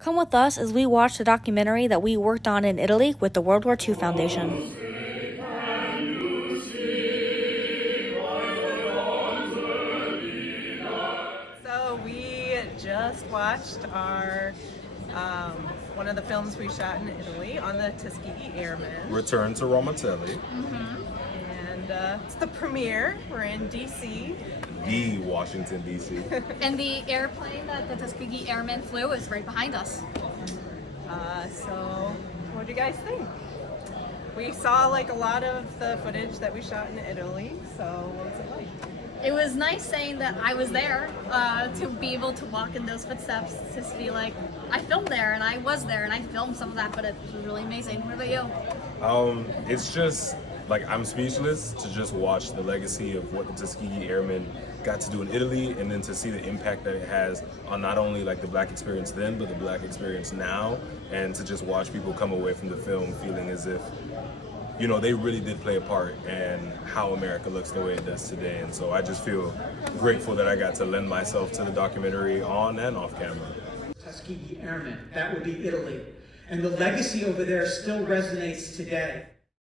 Come with us as we watch the documentary that we worked on in Italy with the World War II Foundation. So we just watched our one of the films we shot in Italy on the Tuskegee Airmen. Return to Roma Telly. And it's the premiere. We're in DC. The Washington, D.C. And the airplane that the Tuskegee Airmen flew is right behind us. So what do you guys think? We saw like a lot of the footage that we shot in Italy, so what's it like? It was nice saying that I was there, to be able to walk in those footsteps, to feel like I filmed there and I was there and I filmed some of that, but it was really amazing. What about you? It's just like I'm speechless to just watch the legacy of what the Tuskegee Airmen got to do in Italy, and then to see the impact that it has on not only like the Black experience then, but the Black experience now, and to just watch people come away from the film feeling as if, you know, they really did play a part in how America looks the way it does today. And so I just feel grateful that I got to lend myself to the documentary on and off camera. Tuskegee Airmen, that would be Italy. And the legacy over there still resonates today.